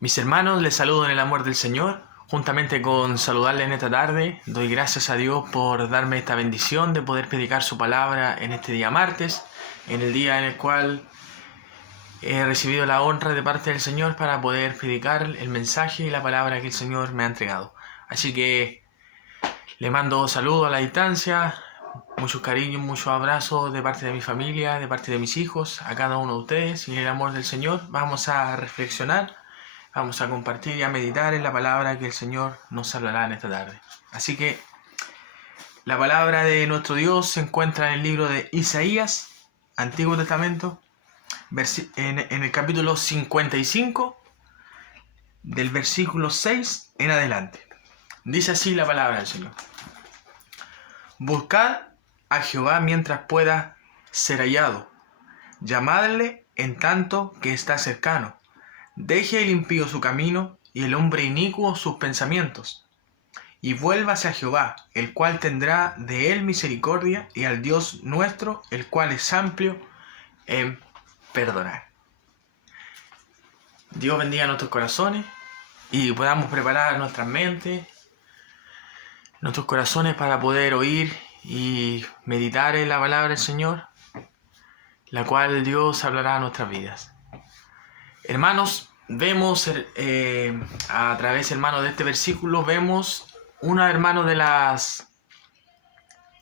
Mis hermanos, les saludo en el amor del Señor. Juntamente con saludarles en esta tarde, doy gracias a Dios por darme esta bendición de poder predicar su palabra en este día martes, en el día en el cual he recibido la honra de parte del Señor para poder predicar el mensaje y la palabra que el Señor me ha entregado. Así que le mando saludos a la distancia, muchos cariños, muchos abrazos de parte de mi familia, de parte de mis hijos, a cada uno de ustedes, y en el amor del Señor vamos a reflexionar. Vamos a compartir y a meditar en la palabra que el Señor nos hablará en esta tarde. Así que la palabra de nuestro Dios se encuentra en el libro de Isaías, Antiguo Testamento, en el capítulo 55, del versículo 6 en adelante. Dice así la palabra del Señor. Buscad a Jehová mientras pueda ser hallado. Llamadle en tanto que está cercano. Deje el impío su camino y el hombre inicuo sus pensamientos. Y vuélvase a Jehová, el cual tendrá de él misericordia, y al Dios nuestro, el cual es amplio en perdonar. Dios bendiga nuestros corazones y podamos preparar nuestras mentes, nuestros corazones para poder oír y meditar en la palabra del Señor, la cual Dios hablará a nuestras vidas. Hermanos, vemos a través, hermanos, de este versículo, vemos de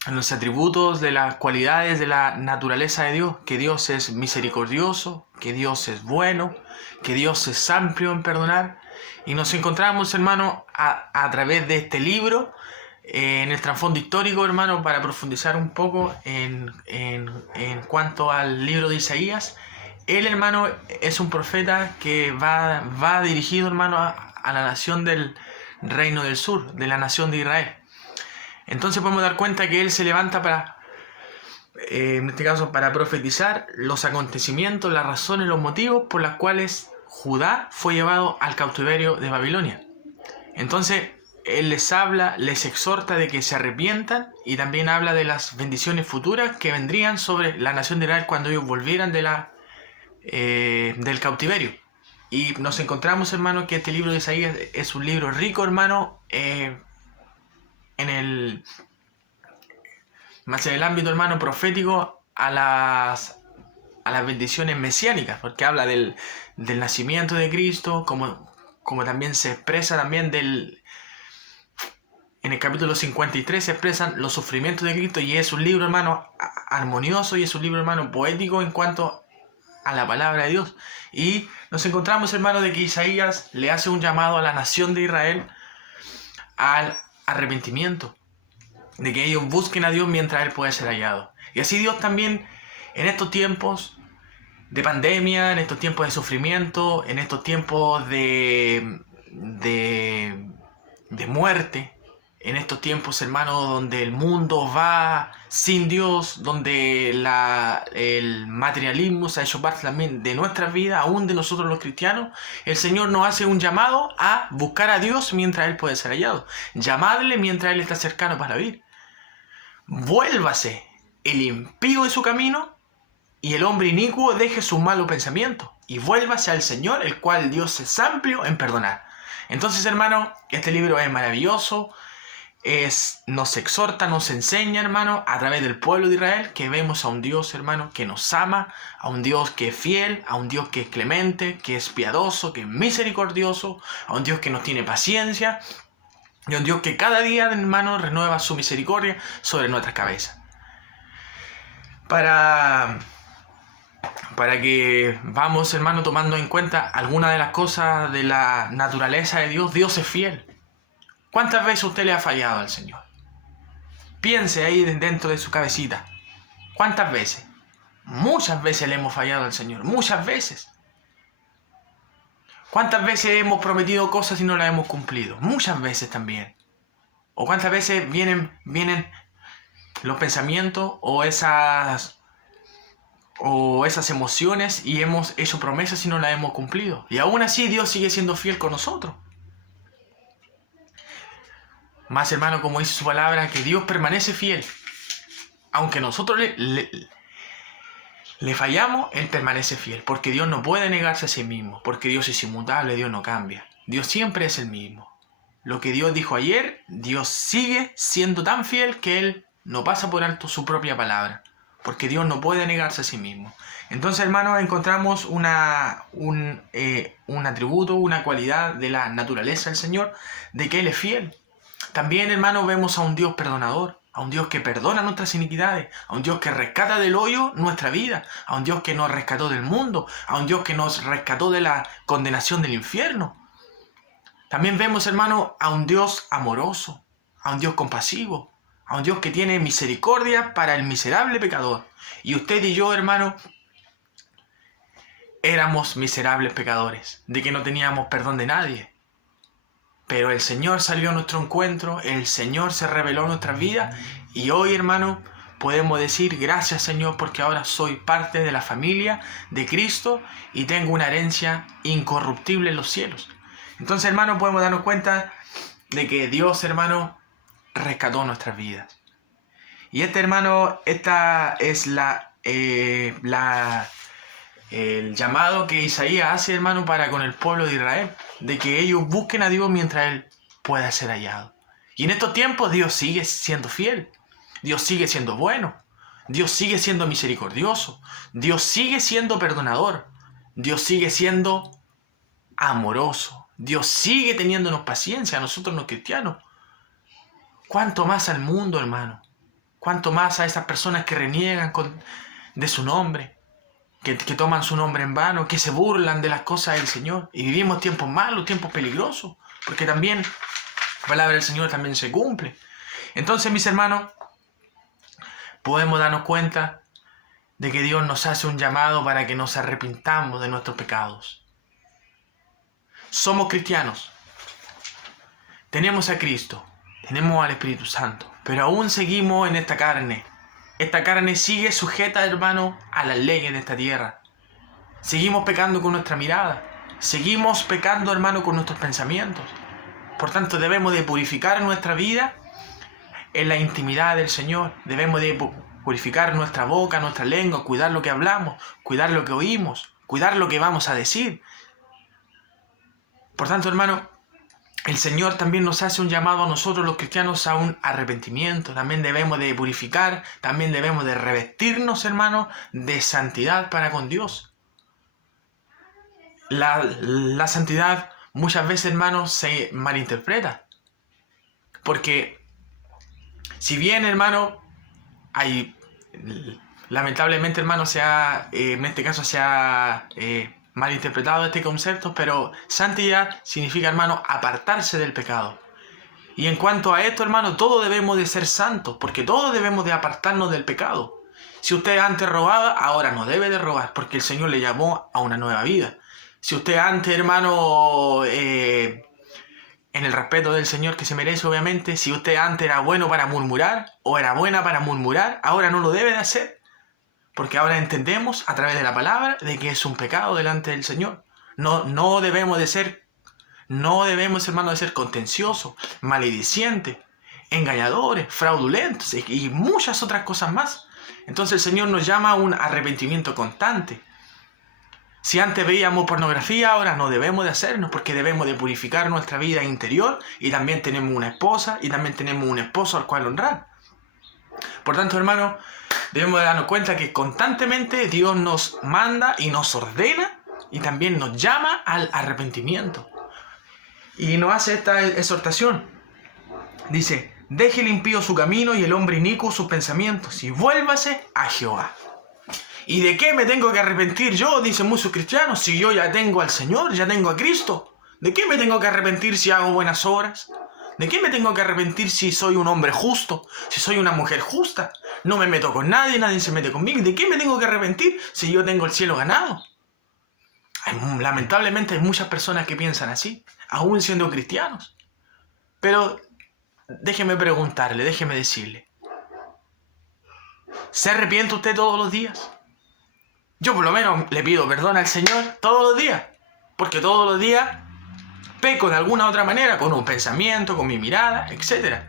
los atributos, de las cualidades de la naturaleza de Dios, que Dios es misericordioso, que Dios es bueno, que Dios es amplio en perdonar. Y nos encontramos, hermanos, a través de este libro, en el trasfondo histórico, hermanos, para profundizar un poco en cuanto al libro de Isaías. Él, hermano, es un profeta que va dirigido, hermano, a la nación del reino del sur, de la nación de Israel. Entonces podemos dar cuenta que él se levanta para, en este caso, para profetizar los acontecimientos, las razones, los motivos por los cuales Judá fue llevado al cautiverio de Babilonia. Entonces él les habla, les exhorta de que se arrepientan, y también habla de las bendiciones futuras que vendrían sobre la nación de Israel cuando ellos volvieran del cautiverio. Y nos encontramos, hermano, que este libro de Isaías es un libro rico, hermano, más en el ámbito, hermano, profético a las bendiciones mesiánicas, porque habla del nacimiento de Cristo, como también se expresa también en el capítulo 53 se expresan los sufrimientos de Cristo, y es un libro, hermano, armonioso, y es un libro, hermano, poético en cuanto a la palabra de Dios. Y nos encontramos, hermanos, de que Isaías le hace un llamado a la nación de Israel al arrepentimiento, de que ellos busquen a Dios mientras Él puede ser hallado. Y así Dios también, en estos tiempos de pandemia, en estos tiempos de sufrimiento, en estos tiempos de muerte, en estos tiempos, hermanos, donde el mundo va sin Dios, donde el materialismo se ha hecho parte también de nuestras vidas, aún de nosotros los cristianos, el Señor nos hace un llamado a buscar a Dios mientras Él puede ser hallado. Llamadle mientras Él está cercano para vivir. Vuélvase el impío de su camino, y el hombre inicuo deje sus malos pensamientos, y vuélvase al Señor, el cual Dios es amplio en perdonar. Entonces, hermano, este libro es maravilloso. Nos exhorta, nos enseña, hermano, a través del pueblo de Israel, que vemos a un Dios, hermano, que nos ama, a un Dios que es fiel, a un Dios que es clemente, que es piadoso, que es misericordioso, a un Dios que nos tiene paciencia, y a un Dios que cada día, hermano, renueva su misericordia sobre nuestras cabezas. Para que vamos, hermano, tomando en cuenta algunas de las cosas de la naturaleza de Dios. Dios es fiel. ¿Cuántas veces usted le ha fallado al Señor? Piense ahí dentro de su cabecita. ¿Cuántas veces? Muchas veces le hemos fallado al Señor. Muchas veces. ¿Cuántas veces hemos prometido cosas y no las hemos cumplido? Muchas veces también. ¿O cuántas veces vienen los pensamientos o esas emociones y hemos hecho promesas y no las hemos cumplido? Y aún así Dios sigue siendo fiel con nosotros. Más, hermano, como dice su palabra, que Dios permanece fiel. Aunque nosotros le fallamos, Él permanece fiel, porque Dios no puede negarse a sí mismo, porque Dios es inmutable, Dios no cambia. Dios siempre es el mismo. Lo que Dios dijo ayer, Dios sigue siendo tan fiel que Él no pasa por alto su propia palabra, porque Dios no puede negarse a sí mismo. Entonces, hermanos, encontramos un atributo, una cualidad de la naturaleza del Señor, de que Él es fiel. También, hermanos, vemos a un Dios perdonador, a un Dios que perdona nuestras iniquidades, a un Dios que rescata del hoyo nuestra vida, a un Dios que nos rescató del mundo, a un Dios que nos rescató de la condenación del infierno. También vemos, hermanos, a un Dios amoroso, a un Dios compasivo, a un Dios que tiene misericordia para el miserable pecador. Y usted y yo, hermano, éramos miserables pecadores, de que no teníamos perdón de nadie. Pero el Señor salió a nuestro encuentro, el Señor se reveló en nuestras vidas y hoy, hermano, podemos decir gracias, Señor, porque ahora soy parte de la familia de Cristo y tengo una herencia incorruptible en los cielos. Entonces, hermano, podemos darnos cuenta de que Dios, hermano, rescató nuestras vidas. Y hermano, esta es el llamado que Isaías hace, hermano, para con el pueblo de Israel, de que ellos busquen a Dios mientras Él pueda ser hallado. Y en estos tiempos Dios sigue siendo fiel, Dios sigue siendo bueno, Dios sigue siendo misericordioso, Dios sigue siendo perdonador, Dios sigue siendo amoroso, Dios sigue teniéndonos paciencia a nosotros los cristianos. ¿Cuánto más al mundo, hermano? ¿Cuánto más a esas personas que reniegan de su nombre? Que toman su nombre en vano, que se burlan de las cosas del Señor. Y vivimos tiempos malos, tiempos peligrosos, porque también la palabra del Señor también se cumple. Entonces, mis hermanos, podemos darnos cuenta de que Dios nos hace un llamado para que nos arrepintamos de nuestros pecados. Somos cristianos, tenemos a Cristo, tenemos al Espíritu Santo, pero aún seguimos en esta carne. Esta carne sigue sujeta, hermano, a las leyes de esta tierra. Seguimos pecando con nuestra mirada. Seguimos pecando, hermano, con nuestros pensamientos. Por tanto, debemos de purificar nuestra vida en la intimidad del Señor. Debemos de purificar nuestra boca, nuestra lengua, cuidar lo que hablamos, cuidar lo que oímos, cuidar lo que vamos a decir. Por tanto, hermano, el Señor también nos hace un llamado a nosotros los cristianos a un arrepentimiento. También debemos de purificar, también debemos de revestirnos, hermano, de santidad para con Dios. La santidad muchas veces, hermano, se malinterpreta. Porque si bien, hermano, lamentablemente, hermano, en este caso se ha malinterpretado este concepto, pero santidad significa, hermano, apartarse del pecado. Y en cuanto a esto, hermano, todos debemos de ser santos, porque todos debemos de apartarnos del pecado. Si usted antes robaba, ahora no debe de robar, porque el Señor le llamó a una nueva vida. Si usted antes, hermano, en el respeto del Señor que se merece, obviamente, si usted antes era bueno para murmurar, o era buena para murmurar, ahora no lo debe de hacer. Porque ahora entendemos a través de la palabra de que es un pecado delante del Señor. No debemos, hermano, de ser contenciosos, maledicientes, engañadores, fraudulentos y muchas otras cosas más. Entonces el Señor nos llama a un arrepentimiento constante. Si antes veíamos pornografía, ahora no debemos de hacernos, porque debemos de purificar nuestra vida interior y también tenemos una esposa y también tenemos un esposo al cual honrar. Por tanto, hermano, debemos de darnos cuenta que constantemente Dios nos manda y nos ordena y también nos llama al arrepentimiento. Y nos hace esta exhortación. Dice, deje el impío su camino y el hombre inicuo sus pensamientos y vuélvase a Jehová. ¿Y de qué me tengo que arrepentir yo? Dicen muchos cristianos, si yo ya tengo al Señor, ya tengo a Cristo. ¿De qué me tengo que arrepentir si hago buenas obras? ¿De qué me tengo que arrepentir si soy un hombre justo? Si soy una mujer justa. No me meto con nadie, nadie se mete conmigo. ¿De qué me tengo que arrepentir si yo tengo el cielo ganado? Lamentablemente hay muchas personas que piensan así, aún siendo cristianos. Pero déjeme preguntarle, déjeme decirle. ¿Se arrepiente usted todos los días? Yo por lo menos le pido perdón al Señor todos los días. Porque todos los días peco de alguna otra manera, con un pensamiento, con mi mirada, etc.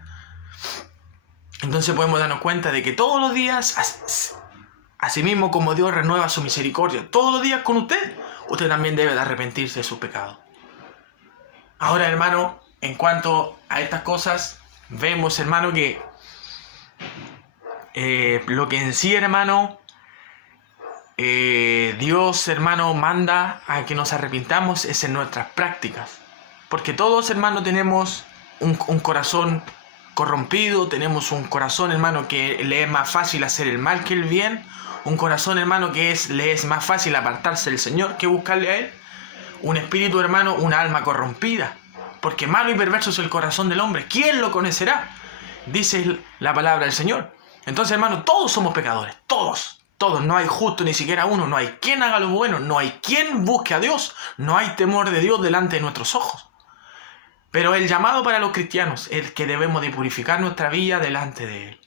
Entonces podemos darnos cuenta de que todos los días Asimismo, como Dios renueva su misericordia todos los días con usted, usted también debe de arrepentirse de sus pecados. Ahora, hermano, en cuanto a estas cosas, vemos, hermano, que lo que en sí, hermano, Dios, hermano, manda a que nos arrepintamos es en nuestras prácticas. Porque todos, hermano, tenemos un corazón corrompido, tenemos un corazón, hermano, que le es más fácil hacer el mal que el bien, un corazón, hermano, que le es más fácil apartarse del Señor que buscarle a Él, un espíritu, hermano, una alma corrompida, porque malo y perverso es el corazón del hombre. ¿Quién lo conocerá? Dice la palabra del Señor. Entonces, hermano, todos somos pecadores, todos, no hay justo ni siquiera uno, no hay quien haga lo bueno, no hay quien busque a Dios, no hay temor de Dios delante de nuestros ojos. Pero el llamado para los cristianos es que debemos de purificar nuestra vida delante de Él.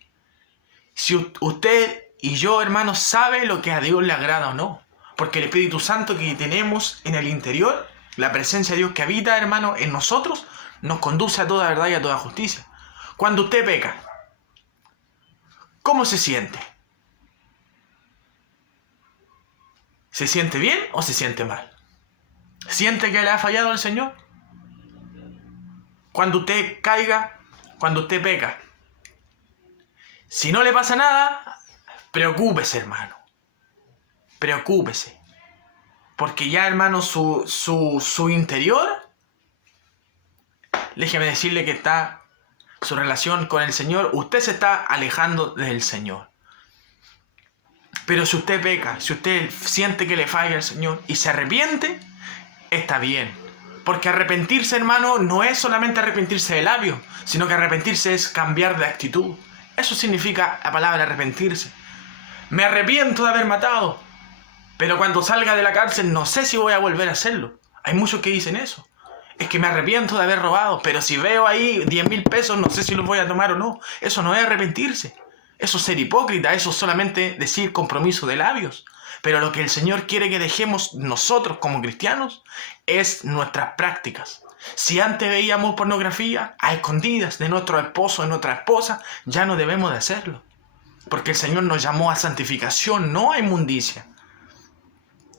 Si usted y yo, hermanos, sabe lo que a Dios le agrada o no, porque el Espíritu Santo que tenemos en el interior, la presencia de Dios que habita, hermano, en nosotros, nos conduce a toda verdad y a toda justicia. Cuando usted peca, ¿cómo se siente? ¿Se siente bien o se siente mal? ¿Siente que le ha fallado al Señor? Cuando usted caiga, cuando usted peca, si no le pasa nada, preocúpese, hermano. Preocúpese. Porque ya, hermano, su interior, déjeme decirle que está su relación con el Señor, usted se está alejando del Señor. Pero si usted peca, si usted siente que le falla al Señor y se arrepiente, está bien. Porque arrepentirse, hermano, no es solamente arrepentirse de labios, sino que arrepentirse es cambiar de actitud. Eso significa la palabra arrepentirse. Me arrepiento de haber matado, pero cuando salga de la cárcel no sé si voy a volver a hacerlo. Hay muchos que dicen eso. Es que me arrepiento de haber robado, pero si veo ahí 10.000 pesos no sé si los voy a tomar o no. Eso no es arrepentirse. Eso es ser hipócrita, eso es solamente decir compromiso de labios. Pero lo que el Señor quiere que dejemos nosotros como cristianos es nuestras prácticas. Si antes veíamos pornografía a escondidas de nuestro esposo, de nuestra esposa, ya no debemos de hacerlo. Porque el Señor nos llamó a santificación, no a inmundicia.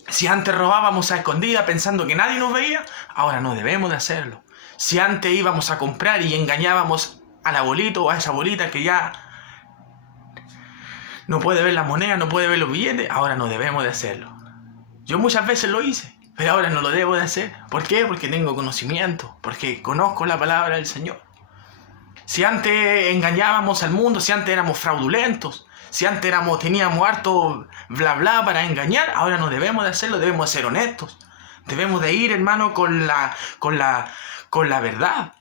Si antes robábamos a escondidas pensando que nadie nos veía, ahora no debemos de hacerlo. Si antes íbamos a comprar y engañábamos al abuelito o a esa abuelita que ya no puede ver las monedas, no puede ver los billetes, ahora no debemos de hacerlo. Yo muchas veces lo hice, pero ahora no lo debo de hacer. ¿Por qué? Porque tengo conocimiento, porque conozco la palabra del Señor. Si antes engañábamos al mundo, si antes éramos fraudulentos, si antes teníamos harto bla bla para engañar, ahora no debemos de hacerlo, debemos de ser honestos. Debemos de ir, hermano, con la verdad.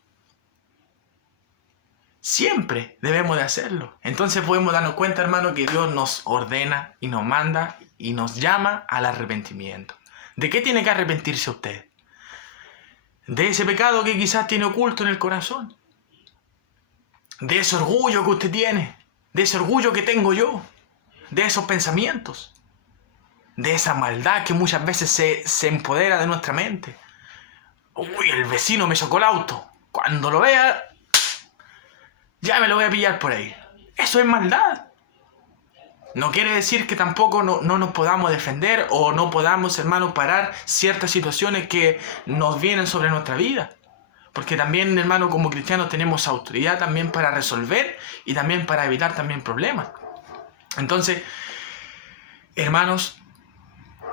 Siempre debemos de hacerlo. Entonces podemos darnos cuenta, hermano, que Dios nos ordena y nos manda y nos llama al arrepentimiento. ¿De qué tiene que arrepentirse usted? De ese pecado que quizás tiene oculto en el corazón. De ese orgullo que usted tiene. De ese orgullo que tengo yo. De esos pensamientos. De esa maldad que muchas veces se empodera de nuestra mente. Uy, el vecino me chocó el auto. Cuando lo vea, ya me lo voy a pillar por ahí. Eso es maldad. No quiere decir que tampoco no nos podamos defender o no podamos, hermano, parar ciertas situaciones que nos vienen sobre nuestra vida. Porque también, hermano, como cristianos tenemos autoridad también para resolver y también para evitar también problemas. Entonces, hermanos,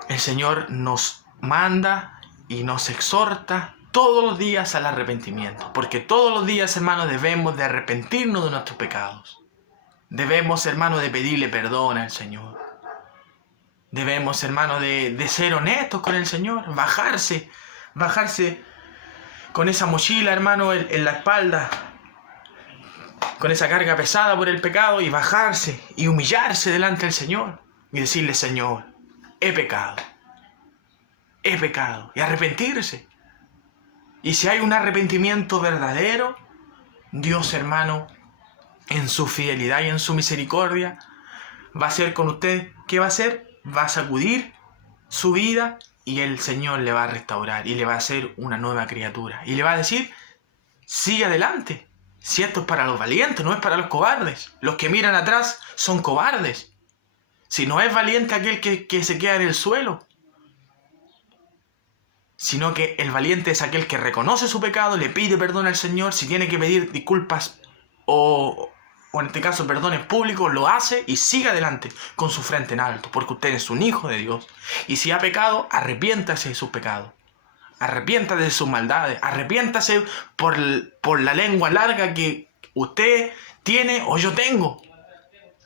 el Señor nos manda y nos exhorta todos los días al arrepentimiento. Porque todos los días, hermanos, debemos de arrepentirnos de nuestros pecados. Debemos, hermano, de pedirle perdón al Señor. Debemos, hermano, de ser honestos con el Señor. Bajarse con esa mochila, hermano, en la espalda. Con esa carga pesada por el pecado y bajarse y humillarse delante del Señor. Y decirle, Señor, he pecado. He pecado. Y arrepentirse. Y si hay un arrepentimiento verdadero, Dios, hermano, en su fidelidad y en su misericordia, va a hacer con usted, ¿qué va a hacer? Va a sacudir su vida y el Señor le va a restaurar y le va a hacer una nueva criatura. Y le va a decir, sigue adelante. Si esto es para los valientes, no es para los cobardes. Los que miran atrás son cobardes. Si no es valiente aquel que se queda en el suelo, sino que el valiente es aquel que reconoce su pecado, le pide perdón al Señor, si tiene que pedir disculpas o en este caso perdones públicos, lo hace y sigue adelante con su frente en alto, porque usted es un hijo de Dios. Y si ha pecado, arrepiéntase de sus pecados, arrepiéntase de sus maldades, arrepiéntase por la lengua larga que usted tiene o yo tengo.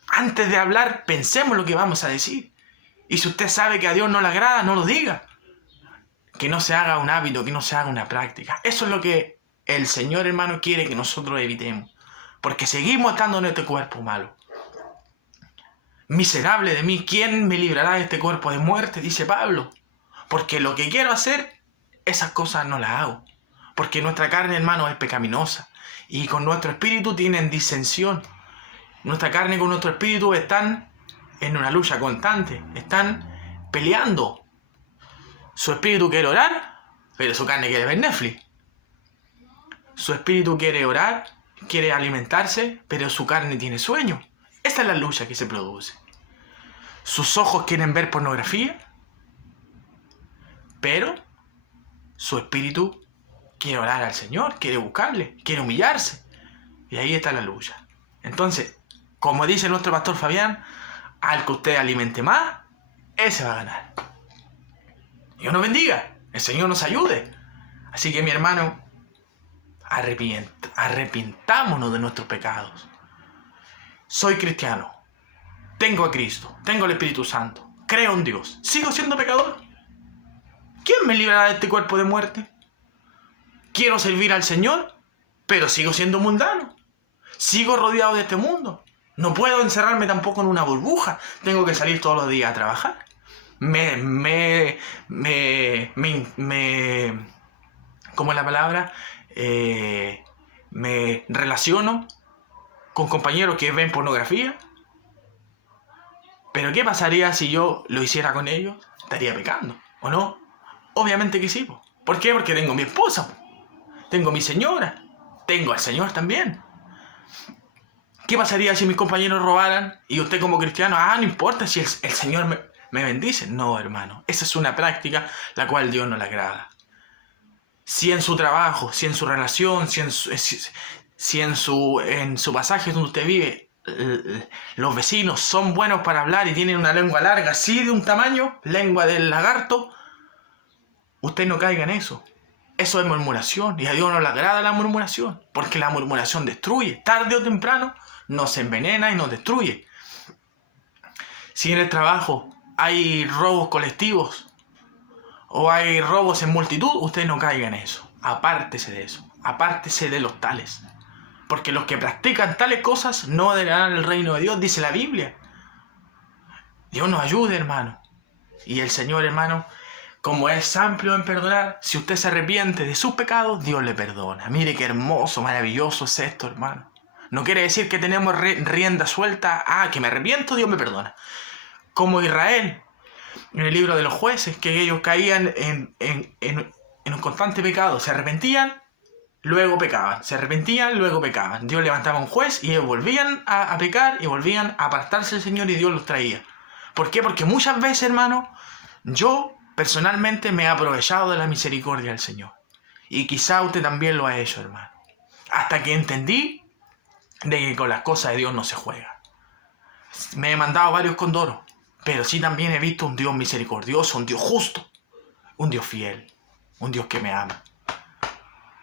Antes de hablar, pensemos lo que vamos a decir. Y si usted sabe que a Dios no le agrada, no lo diga. Que no se haga un hábito, que no se haga una práctica. Eso es lo que el Señor, hermano, quiere que nosotros evitemos. Porque seguimos estando en este cuerpo malo. Miserable de mí, ¿quién me librará de este cuerpo de muerte? Dice Pablo. Porque lo que quiero hacer, esas cosas no las hago. Porque nuestra carne, hermano, es pecaminosa. Y con nuestro espíritu tienen disensión. Nuestra carne con nuestro espíritu están en una lucha constante. Están peleando. Su espíritu quiere orar, pero su carne quiere ver Netflix. Su espíritu quiere orar, quiere alimentarse, pero su carne tiene sueño. Esta es la lucha que se produce. Sus ojos quieren ver pornografía, pero su espíritu quiere orar al Señor, quiere buscarle, quiere humillarse. Y ahí está la lucha. Entonces, como dice nuestro pastor Fabián, al que usted alimente más, ese va a ganar. Dios nos bendiga, el Señor nos ayude. Así que mi hermano, arrepintámonos de nuestros pecados. Soy cristiano, tengo a Cristo, tengo el Espíritu Santo, creo en Dios, ¿sigo siendo pecador? ¿Quién me librará de este cuerpo de muerte? Quiero servir al Señor, pero sigo siendo mundano. Sigo rodeado de este mundo. No puedo encerrarme tampoco en una burbuja. Tengo que salir todos los días a trabajar. ¿Cómo es la palabra? Me relaciono con compañeros que ven pornografía. Pero ¿qué pasaría si yo lo hiciera con ellos? Estaría pecando, ¿o no? Obviamente que sí. ¿Por qué? Porque tengo mi esposa, tengo mi señora, tengo al Señor también. ¿Qué pasaría si mis compañeros robaran y usted como cristiano, no importa si el Señor me bendice? No, hermano, esa es una práctica la cual Dios no le agrada. Si en su trabajo, si en su relación, si en su pasaje donde usted vive, los vecinos son buenos para hablar y tienen una lengua larga, así de un tamaño, lengua del lagarto, usted no caiga en eso. Eso es murmuración, y a Dios no le agrada la murmuración, porque la murmuración destruye, tarde o temprano nos envenena y nos destruye. Si en el trabajo hay robos colectivos o hay robos en multitud, usted no caiga en eso. Apártese de eso, apártese de los tales, porque los que practican tales cosas no heredarán el reino de Dios, dice la Biblia. Dios nos ayude, hermano. Y el Señor, hermano, como es amplio en perdonar, si usted se arrepiente de sus pecados, Dios le perdona. Mire qué hermoso, maravilloso es esto, hermano. No quiere decir que tenemos rienda suelta. Que me arrepiento, Dios me perdona. Como Israel, en el libro de los jueces, que ellos caían en un constante pecado. Se arrepentían, luego pecaban. Se arrepentían, luego pecaban. Dios levantaba un juez y ellos volvían a pecar y volvían a apartarse del Señor y Dios los traía. ¿Por qué? Porque muchas veces, hermano, yo personalmente me he aprovechado de la misericordia del Señor. Y quizá usted también lo ha hecho, hermano. Hasta que entendí de que con las cosas de Dios no se juega. Me he mandado varios condoros, pero sí también he visto un Dios misericordioso, un Dios justo, un Dios fiel, un Dios que me ama.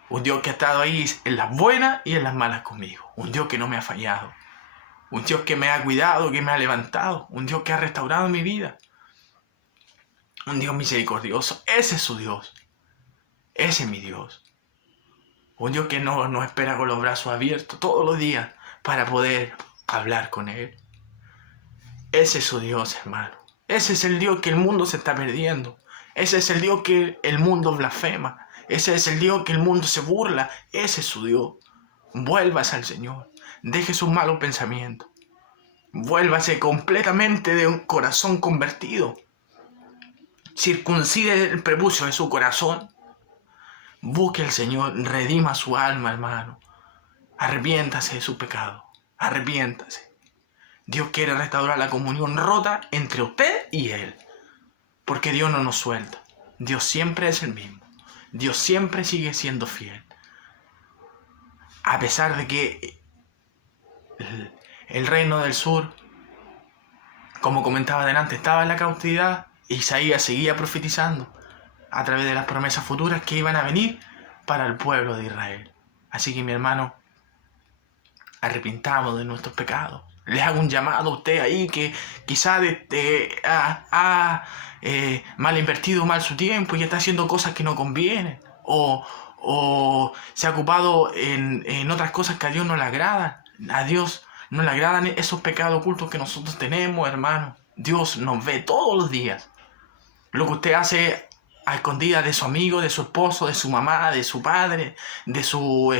Un Dios que ha estado ahí en las buenas y en las malas conmigo. Un Dios que no me ha fallado. Un Dios que me ha cuidado, que me ha levantado. Un Dios que ha restaurado mi vida. Un Dios misericordioso. Ese es su Dios. Ese es mi Dios. Un Dios que nos espera con los brazos abiertos todos los días para poder hablar con Él. Ese es su Dios, hermano. Ese es el Dios que el mundo se está perdiendo. Ese es el Dios que el mundo blasfema. Ese es el Dios que el mundo se burla. Ese es su Dios. Vuélvase al Señor. Deje sus malos pensamientos. Vuélvase completamente de un corazón convertido. Circuncide el prepucio de su corazón. Busque al Señor, redima su alma, hermano. Arrepiéntase de su pecado. Arrepiéntase. Dios quiere restaurar la comunión rota entre usted y Él. Porque Dios no nos suelta. Dios siempre es el mismo. Dios siempre sigue siendo fiel. A pesar de que el reino del sur, como comentaba adelante, estaba en la cautividad, Isaías seguía profetizando a través de las promesas futuras que iban a venir para el pueblo de Israel. Así que, mi hermano, arrepintamos de nuestros pecados. Les hago un llamado a usted ahí que quizá ha mal invertido mal su tiempo y está haciendo cosas que no convienen. O se ha ocupado en otras cosas que a Dios no le agradan. A Dios no le agradan esos pecados ocultos que nosotros tenemos, hermano. Dios nos ve todos los días. Lo que usted hace a escondidas de su amigo, de su esposo, de su mamá, de su padre, de su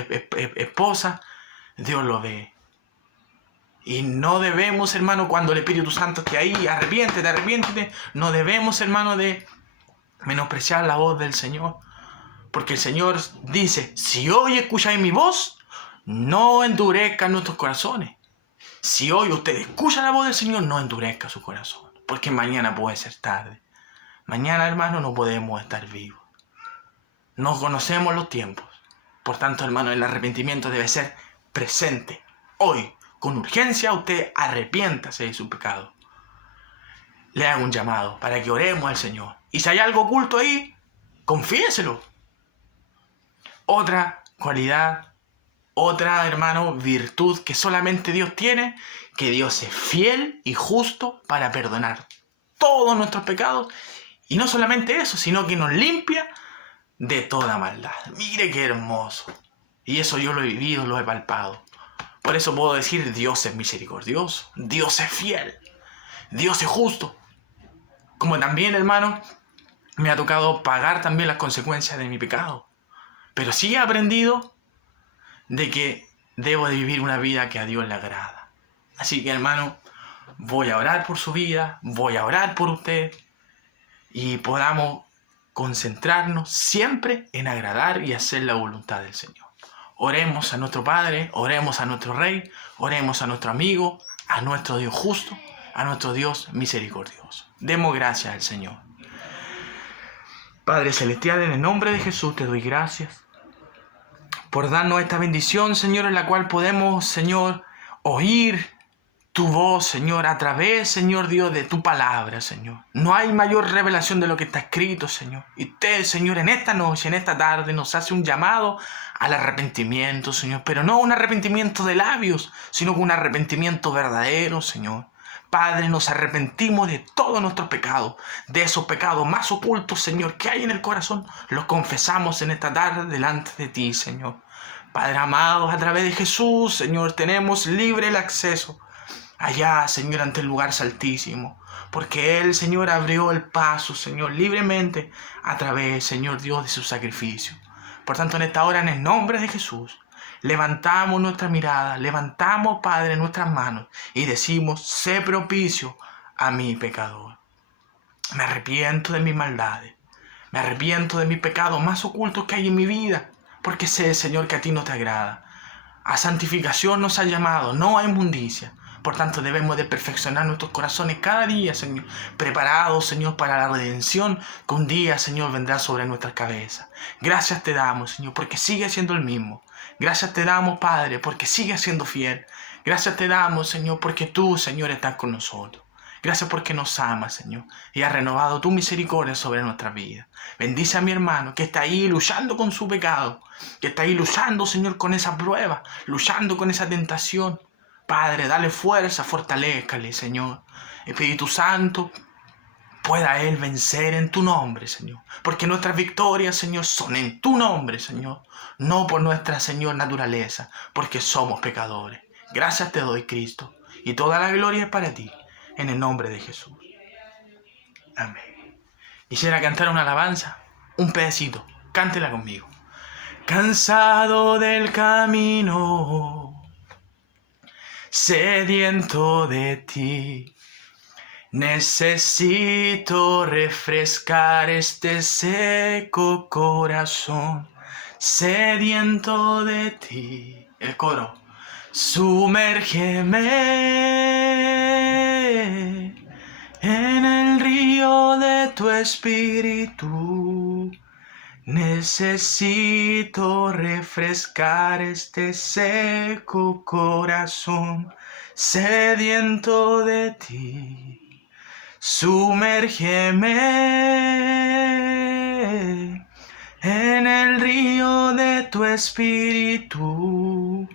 esposa, Dios lo ve. Y no debemos, hermano, cuando el Espíritu Santo esté ahí, arrepiéntete, no debemos, hermano, de menospreciar la voz del Señor. Porque el Señor dice, si hoy escucháis mi voz, no endurezcan nuestros corazones. Si hoy usted escucha la voz del Señor, no endurezca su corazón. Porque mañana puede ser tarde. Mañana, hermano, no podemos estar vivos. No conocemos los tiempos. Por tanto, hermano, el arrepentimiento debe ser presente. Hoy, con urgencia, usted arrepiéntase de su pecado. Le hago un llamado para que oremos al Señor. Y si hay algo oculto ahí, confiéselo. Otra cualidad, otra, hermano, virtud que solamente Dios tiene, que Dios es fiel y justo para perdonar todos nuestros pecados. Y no solamente eso, sino que nos limpia de toda maldad. Mire qué hermoso. Y eso yo lo he vivido, lo he palpado. Por eso puedo decir, Dios es misericordioso, Dios es fiel, Dios es justo. Como también, hermano, me ha tocado pagar también las consecuencias de mi pecado. Pero sí he aprendido de que debo de vivir una vida que a Dios le agrada. Así que, hermano, voy a orar por su vida, voy a orar por usted y podamos concentrarnos siempre en agradar y hacer la voluntad del Señor. Oremos a nuestro Padre, oremos a nuestro Rey, oremos a nuestro amigo, a nuestro Dios justo, a nuestro Dios misericordioso. Demos gracias al Señor. Padre Celestial, en el nombre de Jesús te doy gracias por darnos esta bendición, Señor, en la cual podemos, Señor, oír tu voz, Señor, a través, Señor Dios, de tu palabra, Señor. No hay mayor revelación de lo que está escrito, Señor. Y usted, Señor, en esta noche, en esta tarde, nos hace un llamado al arrepentimiento, Señor. Pero no un arrepentimiento de labios, sino un arrepentimiento verdadero, Señor. Padre, nos arrepentimos de todos nuestros pecados, de esos pecados más ocultos, Señor, que hay en el corazón. Los confesamos en esta tarde delante de ti, Señor. Padre amado, a través de Jesús, Señor, tenemos libre el acceso allá, Señor, ante el lugar santísimo, porque Él, Señor, abrió el paso, Señor, libremente a través, Señor Dios, de su sacrificio. Por tanto, en esta hora, en el nombre de Jesús, levantamos nuestra mirada, levantamos, Padre, nuestras manos y decimos, sé propicio a mi pecador. Me arrepiento de mis maldades, me arrepiento de mis pecados más ocultos que hay en mi vida, porque sé, Señor, que a ti no te agrada. A santificación nos ha llamado, no a inmundicia. Por tanto, debemos de perfeccionar nuestros corazones cada día, Señor, preparados, Señor, para la redención que un día, Señor, vendrá sobre nuestras cabezas. Gracias te damos, Señor, porque sigue siendo el mismo. Gracias te damos, Padre, porque sigue siendo fiel. Gracias te damos, Señor, porque tú, Señor, estás con nosotros. Gracias porque nos amas, Señor, y has renovado tu misericordia sobre nuestras vidas. Bendice a mi hermano que está ahí luchando con su pecado, que está ahí luchando, Señor, con esa prueba, luchando con esa tentación. Padre, dale fuerza, fortalézcale, Señor. Espíritu Santo, pueda Él vencer en tu nombre, Señor. Porque nuestras victorias, Señor, son en tu nombre, Señor. No por nuestra, Señor, naturaleza, porque somos pecadores. Gracias te doy, Cristo. Y toda la gloria es para ti, en el nombre de Jesús. Amén. Quisiera cantar una alabanza, un pedacito. Cántela conmigo. Cansado del camino, sediento de ti, necesito refrescar este seco corazón, sediento de ti. El coro. Sumérgeme En el río de tu espíritu necesito refrescar este seco corazón sediento de ti. Sumérgeme en el río de tu espíritu.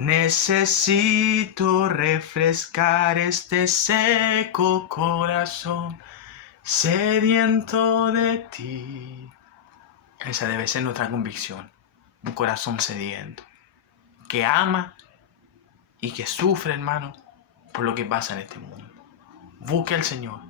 Necesito refrescar este seco corazón sediento de ti. Esa debe ser nuestra convicción. Un corazón sediento, que ama y que sufre, hermano, por lo que pasa en este mundo. Busque al Señor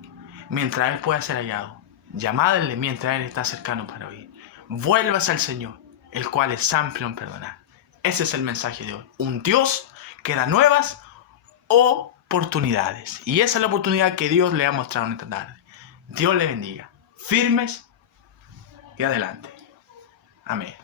mientras Él pueda ser hallado. Llamadle mientras Él está cercano para oír. Vuélvase al Señor, el cual es amplio en perdonar. Ese es el mensaje de hoy. Un Dios que da nuevas oportunidades. Y esa es la oportunidad que Dios le ha mostrado en esta tarde. Dios le bendiga. Firmes y adelante. Amén.